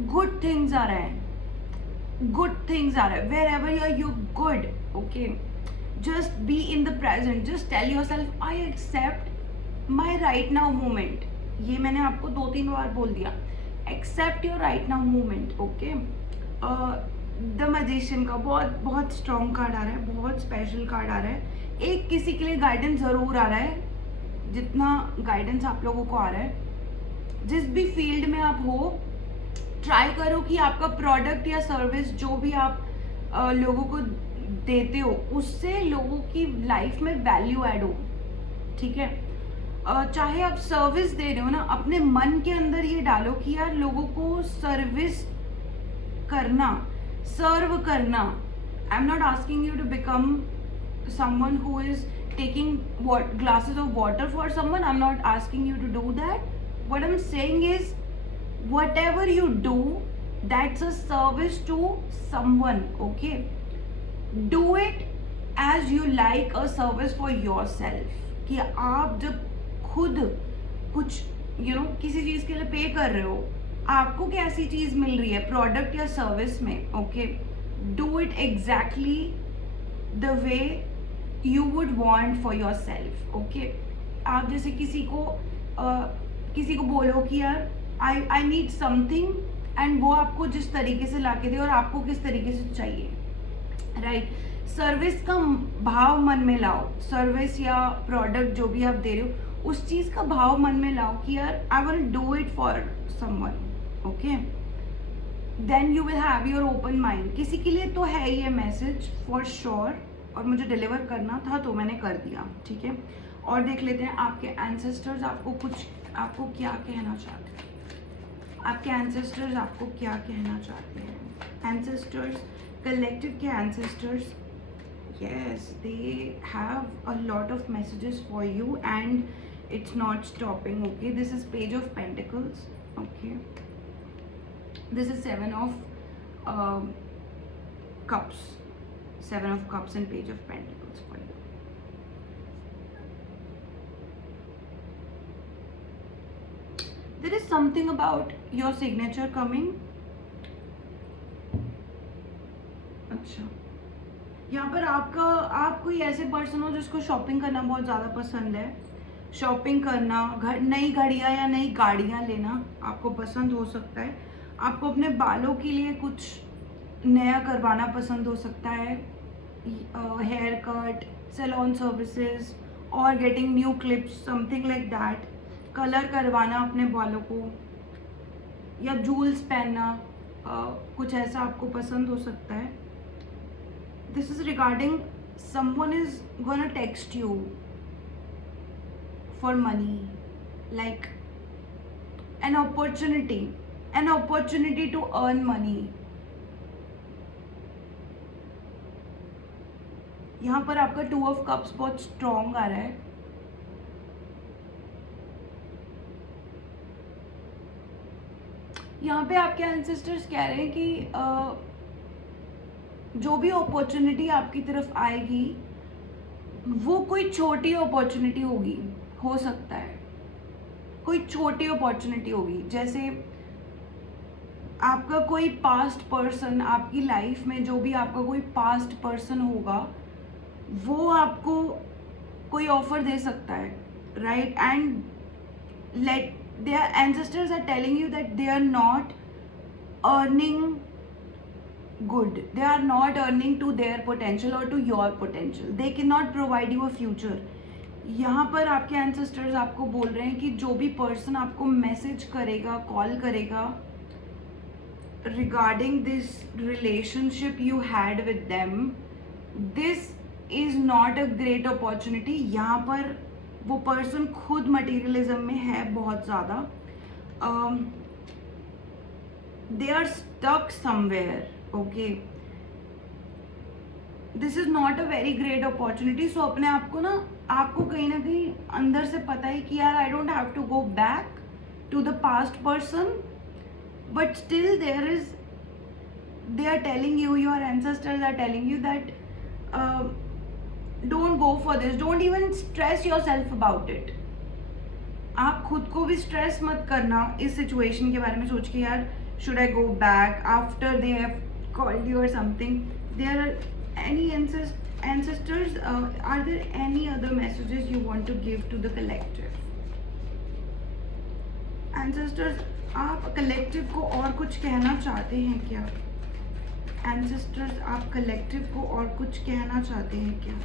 गुड थिंग्स आ रहा है, wherever you are, you good, okay. Just be in the present, just tell yourself I accept my right now moment. ये मैंने आपको 2-3 बार बोल दिया, accept your right now moment, okay. The magician का बहुत स्ट्रॉन्ग कार्ड आ रहा है, बहुत स्पेशल कार्ड आ रहा है। एक किसी के लिए गाइडेंस ज़रूर आ रहा है, जितना गाइडेंस आप लोगों को आ रहा है। जिस भी फील्ड में आप हो, ट्राई करो कि आपका प्रोडक्ट या सर्विस जो भी आप लोगों को देते हो, उससे लोगों की लाइफ में वैल्यू ऐड हो, ठीक है। चाहे आप सर्विस दे रहे हो ना, अपने मन के अंदर ये डालो कि यार लोगों को सर्विस करना, सर्व करना। I am not asking you to become someone who is taking glasses of water for someone. I'm not asking you to do that, what I'm saying is, whatever you do, that's a service to someone. Okay, do it as you like a service for yourself. कि आप जब खुद कुछ किसी चीज के लिए पे कर रहे हो, आपको कैसी चीज मिल रही है प्रोडक्ट या सर्विस में. Okay, do it exactly the way you would want for your self. Okay, आप जैसे किसी को बोलो कि यार आई नीड समथिंग, एंड वो आपको जिस तरीके से ला के दे और आपको किस तरीके से चाहिए, राइट. सर्विस का भाव मन में लाओ. सर्विस या प्रोडक्ट जो भी आप दे रहे हो, उस चीज का भाव मन में लाओ कि यार I want to do it for someone. Okay, then you will have your open mind. किसी के लिए तो है ये मैसेज फॉर श्योर, और मुझे डिलीवर करना था तो मैंने कर दिया. ठीक है, और देख लेते हैं आपके एंसेस्टर्स आपको क्या कहना चाहते हैं. आपके एंसेस्टर्स आपको क्या कहना चाहते हैं. एंसेस्टर्स, कलेक्टिव के ancestors, yes, they have a lot of messages for you and it's not stopping. Okay, this is Page of Pentacles. Okay, this is Seven of Cups. Seven of Cups and Page of Pentacles for you. There is something about your signature coming. अच्छा, यहाँ पर आप कोई ऐसे person हो जिसको shopping करना बहुत ज़्यादा पसंद है. शॉपिंग करना, नई घड़ियाँ या नई गाड़ियाँ लेना आपको पसंद हो सकता है. आपको अपने बालों के लिए कुछ नया करवाना पसंद हो सकता है. हेयर कट, सैलून सर्विसेज, और getting new clips, something like that. Colour करवाना अपने बालों को, या जूल्स पहनना, कुछ ऐसा आपको पसंद हो सकता है. This is regarding someone is gonna text you for money, like an opportunity to earn money. यहाँ पर आपका Two of Cups बहुत strong आ रहा है. यहाँ पे आपके ancestors कह रहे हैं कि जो भी अपॉर्चुनिटी आपकी तरफ आएगी वो कोई छोटी अपॉर्चुनिटी होगी. हो सकता है कोई छोटी अपॉर्चुनिटी होगी. जैसे आपका कोई पास्ट पर्सन, आपकी लाइफ में जो भी आपका कोई पास्ट पर्सन होगा, वो आपको कोई ऑफर दे सकता है, right. And let their ancestors are telling you that they are not earning good. They are not earning to their potential or to your potential. They cannot provide you a future. यहाँ पर आपके ancestors आपको बोल रहे हैं कि जो भी person आपको मैसेज करेगा, कॉल करेगा regarding this relationship you had with them, this is not a great opportunity. यहाँ पर वो person खुद materialism में है बहुत ज़्यादा. They are stuck somewhere. Okay, this is not a very great opportunity. So अपने आप को आपको कहीं ना कहीं अंदर से पता है कि यार I don't have to go back to the past person, but still they are telling you, your ancestors are telling you that don't go for this, don't even stress yourself about it. आप खुद को भी stress मत करना इस situation के बारे में सोच के, यार should I go back after they have called you or something. There are any ancestors, are there any other messages you want to give to the collective? Ancestors, आप collective को और कुछ कहना चाहते हैं क्या? Ancestors, आप collective को और कुछ कहना चाहते हैं क्या?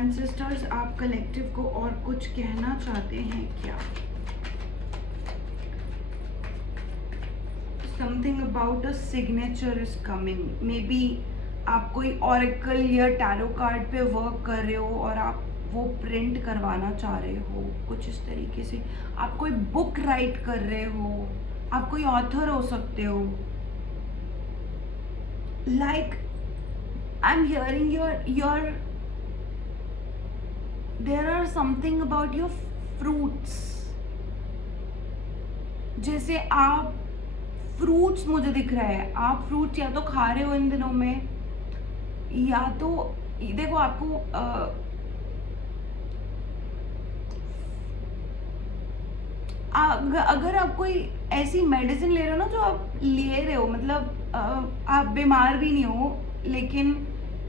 Ancestors, आप collective को और कुछ कहना चाहते हैं क्या? Something about a signature is coming. Maybe आप कोई oracle या tarot card पे वर्क कर रहे हो और आप वो प्रिंट करवाना चाह रहे हो कुछ इस तरीके से. आप कोई बुक राइट कर रहे हो, आप कोई ऑथर हो सकते हो. Like I'm hearing your there are something about your fruits, जैसे आप फ्रूट्स मुझे दिख रहा है, आप फ्रूट्स या तो खा रहे हो इन दिनों में, या तो देखो आपको अगर आप कोई ऐसी मेडिसिन ले रहे हो ना जो आप ले रहे हो, मतलब आप बीमार भी नहीं हो, लेकिन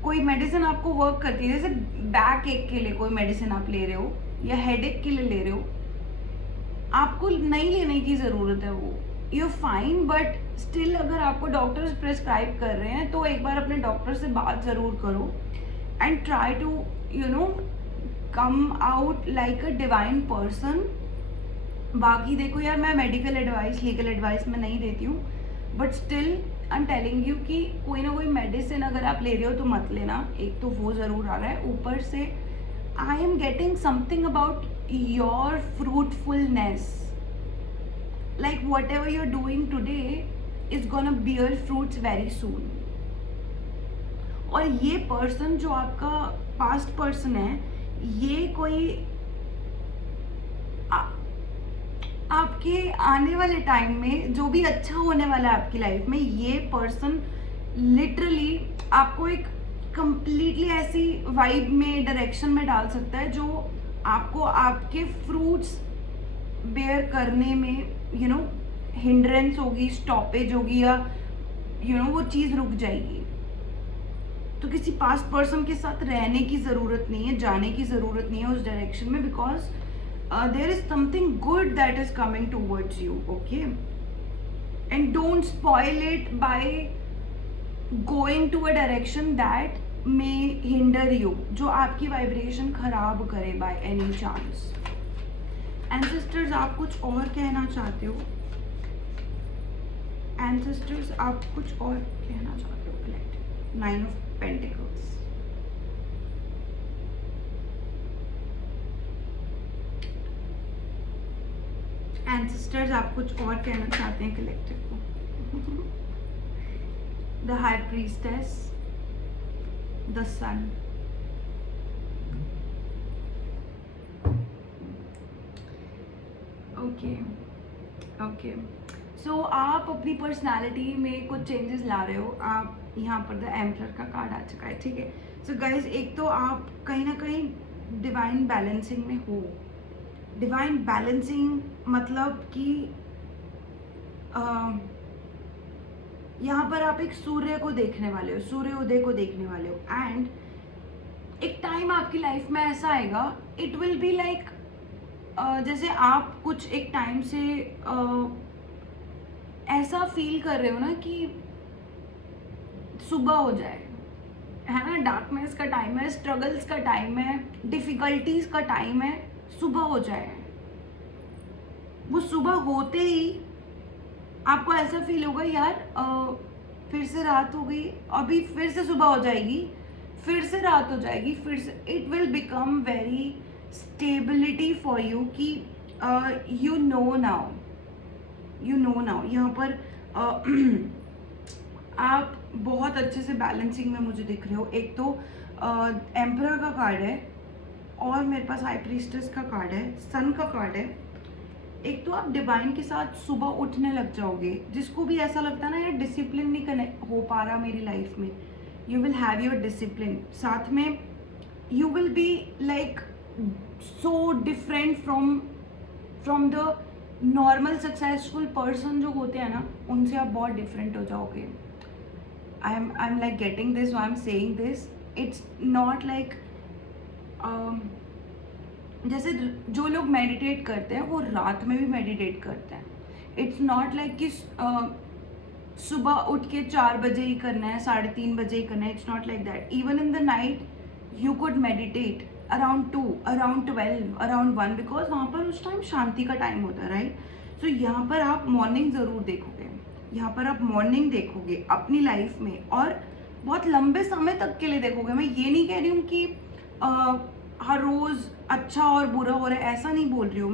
कोई मेडिसिन आपको वर्क करती है, जैसे बैक एक के लिए कोई मेडिसिन आप ले रहे हो या हेडेक के लिए ले रहे हो, आपको नहीं लेने की ज़रूरत है वो, यू फाइन, बट स्टिल अगर आपको डॉक्टर्स प्रिस्क्राइब कर रहे हैं तो एक बार अपने डॉक्टर से बात ज़रूर करो and try to come out like a divine person. बाकी देखो यार, मैं मेडिकल एडवाइस, लीगल एडवाइस मैं नहीं देती हूँ, but still I am telling you कि कोई ना कोई मेडिसिन अगर आप ले रहे हो तो मत लेना, एक तो वो ज़रूर आ रहा है, ऊपर से I am getting something about your fruitfulness, like whatever you are doing today is gonna bear fruits very soon. और ये पर्सन जो आपका पास्ट पर्सन है, ये कोई आपके आने वाले टाइम में जो भी अच्छा होने वाला है आपकी लाइफ में, ये पर्सन लिटरली आपको एक कंप्लीटली ऐसी वाइब में, डायरेक्शन में डाल सकता है जो आपको आपके फ्रूट्स बेयर करने में हिंड्रेंस होगी, स्टॉपेज होगी, या वो चीज़ रुक जाएगी। तो किसी पास्ट पर्सन के साथ रहने की ज़रूरत नहीं है, जाने की ज़रूरत नहीं है उस डायरेक्शन में, because there is something good that is coming towards you, okay? And don't spoil it by going to a direction that may hinder you, जो आपकी वाइब्रेशन खराब करे by any chance. Ancestors, आप कुछ और कहना चाहते हो? Ancestors, आप कुछ और कहना चाहते हो? Collective 9 of Pentacles. एंसेस्टर्स, आप कुछ और कहना चाहते हैं कलेक्टिव को? The high priestess, the sun, okay okay. So आप अपनी पर्सनालिटी में कुछ चेंजेस ला रहे हो, आप यहाँ पर द एम्परर का कार्ड आ चुका है, ठीक है। सो गाइज, एक तो आप कहीं ना कहीं डिवाइन बैलेंसिंग में हो। डिवाइन बैलेंसिंग मतलब कि यहाँ पर आप एक सूर्य को देखने वाले हो, सूर्य उदय को देखने वाले हो, एंड एक टाइम आपकी लाइफ में ऐसा आएगा, इट विल बी लाइक जैसे आप कुछ एक टाइम से ऐसा फील कर रहे हो ना कि सुबह हो जाए, है ना, डार्कनेस का टाइम है, स्ट्रगल्स का टाइम है, डिफिकल्टीज का टाइम है, सुबह हो जाए। वो सुबह होते ही आपको ऐसा फील होगा, यार फिर से रात हो गई, अभी फिर से सुबह हो जाएगी, फिर से रात हो जाएगी, फिर से it will become very stability for you कि यू नो नाउ यहाँ पर आप बहुत अच्छे से बैलेंसिंग में मुझे दिख रहे हो। एक तो एम्परर का कार्ड है और मेरे पास हाई प्रीस्टेस का कार्ड है, सन का कार्ड है। एक तो आप डिवाइन के साथ सुबह उठने लग जाओगे, जिसको भी ऐसा लगता है ना यार डिसिप्लिन नहीं कनेक्ट हो पा रहा मेरी लाइफ में, you will have your discipline. साथ में you will be like so different from the normal successful person जो होते हैं ना, उनसे आप बहुत डिफरेंट हो जाओगे। I am like getting this, I am saying this, it's not like जैसे जो लोग मेडिटेट करते हैं वो रात में भी मेडिटेट करते हैं। इट्स नॉट लाइक कि सुबह उठ के 4 बजे ही करना है, 3:30 बजे ही करना है, it's not like that. Even in the night you could meditate around 2, around 12, around 1, because वहाँ पर उस टाइम शांति का टाइम होता है, राइट। सो यहाँ पर आप मॉर्निंग ज़रूर देखोगे, यहाँ पर आप मॉर्निंग देखोगे अपनी लाइफ में, और बहुत लंबे समय तक के लिए देखोगे। मैं ये नहीं कह रही हूँ कि हर रोज़ अच्छा और बुरा हो रहा है, ऐसा नहीं बोल रही हूँ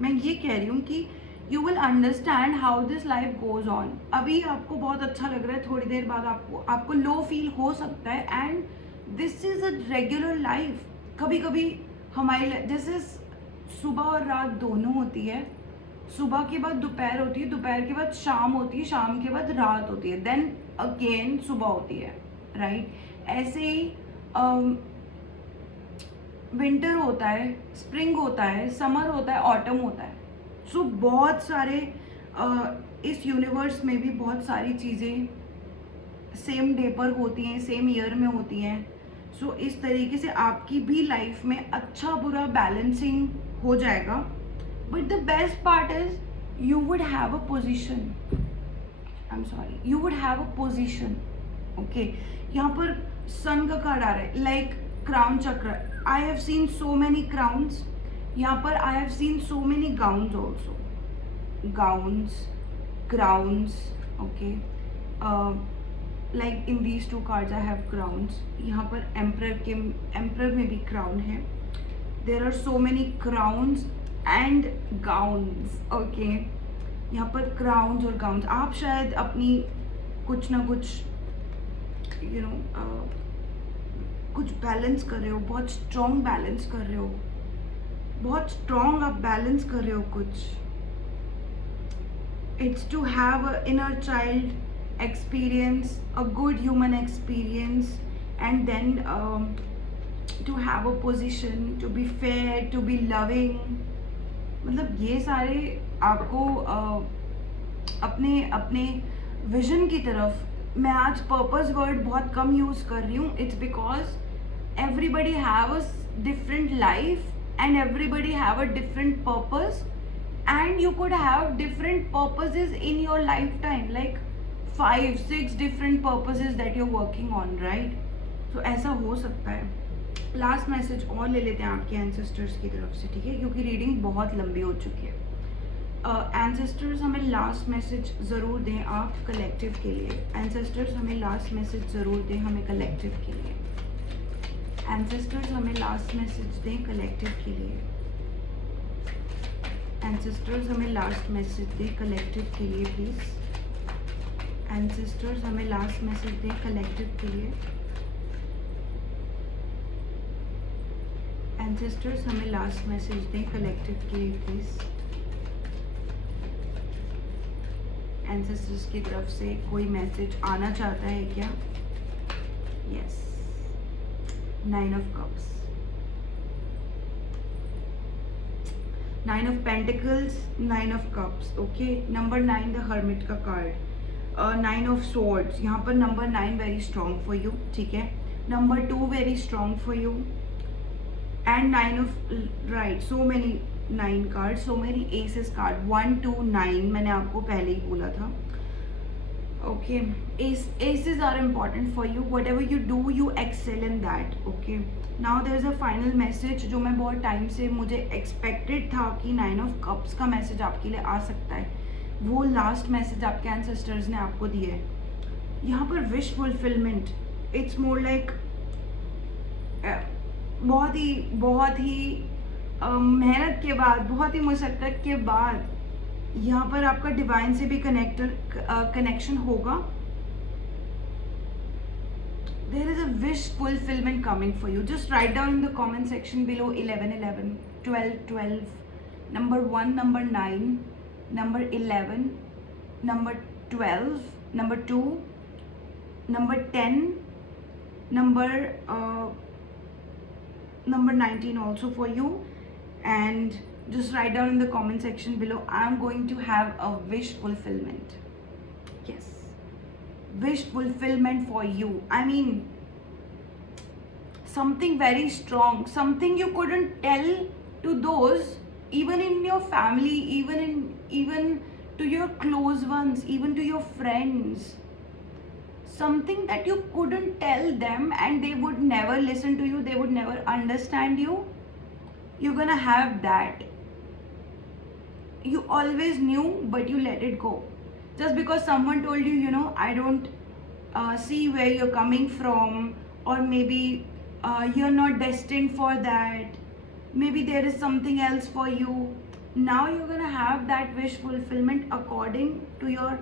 मैं ये कह रही हूँ कि you will understand how this life goes on. अभी आपको बहुत अच्छा लग रहा है, थोड़ी देर बाद आपको लो फील हो सकता है, and this is a regular life. कभी कभी हमारी जैसे सुबह और रात दोनों होती है, सुबह के बाद दोपहर होती है, दोपहर के बाद शाम होती है, शाम के बाद रात होती है, देन अगेन सुबह होती है, राइट। ऐसे ही विंटर होता है, स्प्रिंग होता है, समर होता है, ऑटम होता है। सो बहुत सारे इस यूनिवर्स में भी बहुत सारी चीज़ें सेम डे पर होती हैं, सेम ईयर में होती हैं। सो इस तरीके से आपकी भी लाइफ में अच्छा बुरा बैलेंसिंग हो जाएगा। But the best part is you would have a position, I am sorry, you would have a position, okay. यहाँ पर सन का कार्ड आ रहा है, like crown chakra. I have seen so many crowns, यहाँ पर I have seen so many gowns also, gowns, crowns, okay. Like in these two cards I have crowns. यहाँ पर emperor में भी क्राउन है। There are so many crowns and gowns, okay. यहाँ पर crowns और गाउन्स, आप शायद अपनी कुछ ना कुछ कुछ बैलेंस कर रहे हो, बहुत स्ट्रॉन्ग बैलेंस कर रहे हो, बहुत स्ट्रॉन्ग आप बैलेंस कर रहे हो कुछ। It's to have a inner child experience, a good human experience, and then to have a position, to be fair, to be loving. मतलब ये सारे आपको अपने अपने विजन की तरफ, मैं आज पर्पस वर्ड बहुत कम यूज़ कर रही हूँ। It's because everybody have a different life and everybody have a different purpose, and you could have different purposes in your lifetime, like 5-6 different purposes that you're working on, right? So ऐसा हो सकता है। Last message और ले लेते हैं आपके ancestors की तरफ से, ठीक है, क्योंकि रीडिंग बहुत लंबी हो चुकी है। एंसेस्टर्स हमें लास्ट मैसेज ज़रूर दें आप कलेक्टिव के लिए। एंसेस्टर्स हमें लास्ट मैसेज ज़रूर दें हमें कलेक्टिव के लिए। एंसेस्टर्स हमें लास्ट मैसेज दें कलेक्टिव के लिए। एंसेस्टर्स हमें लास्ट मैसेज दें कलेक्टिव के लिए प्लीज़। एंसेस्टर्स हमें लास्ट मैसेज दें कलेक्टिव के लिए। एंसेस्टर्स हमें लास्ट मैसेज दें कलेक्टिव के लिए प्लीज़। एंसेस्टर्स की तरफ से कोई मैसेज आना चाहता है क्या? Yes, 9 of cups, 9 of pentacles, 9 of cups, okay. Number 9 the hermit का कार्ड, 9 ऑफ स्वॉर्ड्स। यहाँ पर number 9 very strong for you, ठीक है। Number 2 very strong for you, and 9 of right, so many 9 card, so many aces card, 1 2 9 मैंने आपको पहले ही बोला था, ओके। Aces are important for you, whatever you do you excel in that, okay. Now there is a final message जो मैं बहुत टाइम से मुझे एक्सपेक्टेड था कि 9 ऑफ कप्स का मैसेज आपके लिए आ सकता है, वो लास्ट मैसेज आपके एंसेस्टर्स ने आपको दिया है। यहाँ पर wish fulfilment, it's more like बहुत ही मेहनत के बाद, बहुत ही मुशक्क़त के बाद यहाँ पर आपका डिवाइन से भी कनेक्शन होगा। There is a wish fulfillment coming for you. Just write down in the comment section below 11 11, 12 12, number 1, number 9, number 11, number 12, number 2, number 10, number 19 also for you, and just write down in the comment section below, I am going to have a wish fulfillment. Yes, wish fulfillment for you. I mean, something very strong, something you couldn't tell to those, even in your family, even to your close ones, even to your friends. Something that you couldn't tell them and they would never listen to you, they would never understand you. You're gonna have that. You always knew, but you let it go. Just because someone told you, I don't see where you're coming from, or maybe you're not destined for that. Maybe there is something else for you. Now you're gonna have that wish fulfillment according to your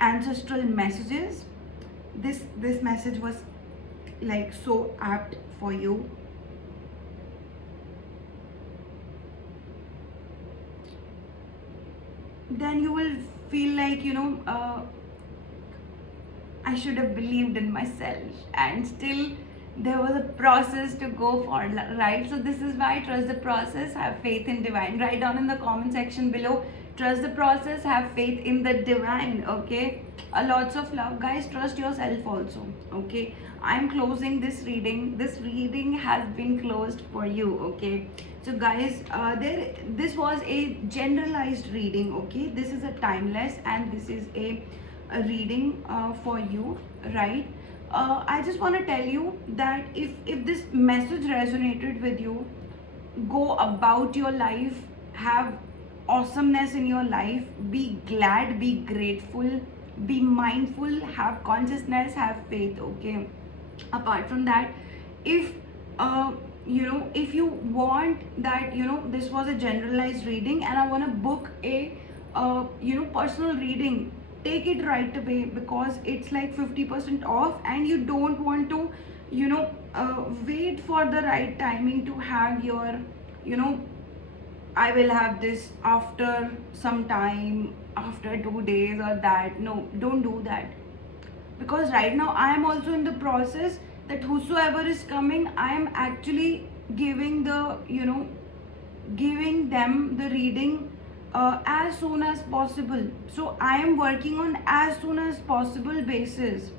ancestral messages. This message was like so apt for you. then you will feel like, I should have believed in myself, and still there was a process to go for, right? So this is why trust the process, have faith in divine. Write down in the comment section below, trust the process, have faith in the divine. Okay, lots of love, guys. Trust yourself also. Okay, I'm closing this reading. This reading has been closed for you. Okay, so guys, this was a generalized reading. Okay, this is a timeless, and this is a reading for you, right? I just want to tell you that if this message resonated with you, go about your life, have awesomeness in your life, be glad, be grateful, be mindful, have consciousness, have faith. Okay, apart from that, if uh, if you want that, this was a generalized reading and I want to book a personal reading, take it right away, because it's like 50% off, and you don't want to wait for the right timing to have your, you know I will have this after some time, after 2 days or that. No, don't do that, because right now I am also in the process that whosoever is coming, I am actually giving giving them the reading as soon as possible. So I am working on as soon as possible basis,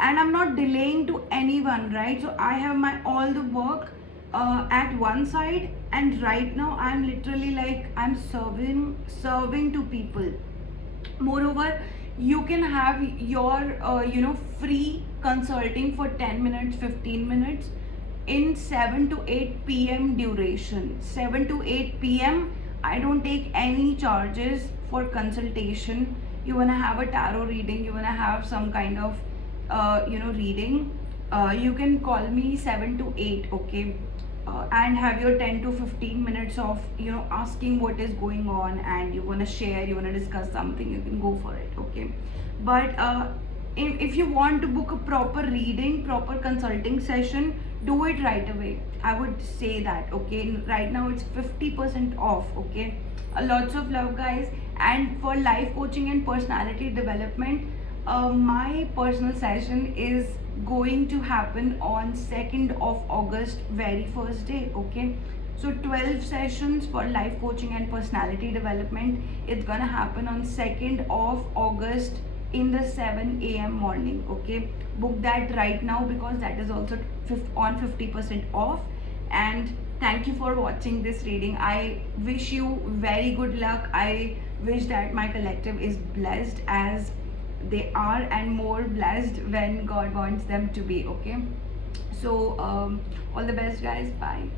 and I'm not delaying to anyone, right? So I have my all the work at one side, and right now I'm literally like, I'm serving to people. Moreover, you can have your free consulting for 10 minutes, 15 minutes in 7 to 8 p.m duration. 7 to 8 p.m, I don't take any charges for consultation. You want to have a tarot reading, you want to have some kind of reading, you can call me 7 to 8. Okay, and have your 10 to 15 minutes of asking what is going on, and you want to share, you want to discuss something, you can go for it. Okay, but if you want to book a proper reading, proper consulting session, do it right away, I would say that. Okay, right now it's 50% off. Okay, lots of love, guys. And for life coaching and personality development, my personal session is going to happen on 2nd of August, very first day. Okay, so 12 sessions for life coaching and personality development, it's gonna happen on 2nd of August in the 7 a.m. morning. Okay, book that right now, because that is also on 50% off. And thank you for watching this reading. I wish you very good luck. I wish that my collective is blessed as they are, and more blessed when God wants them to be. Okay, so all the best, guys. Bye.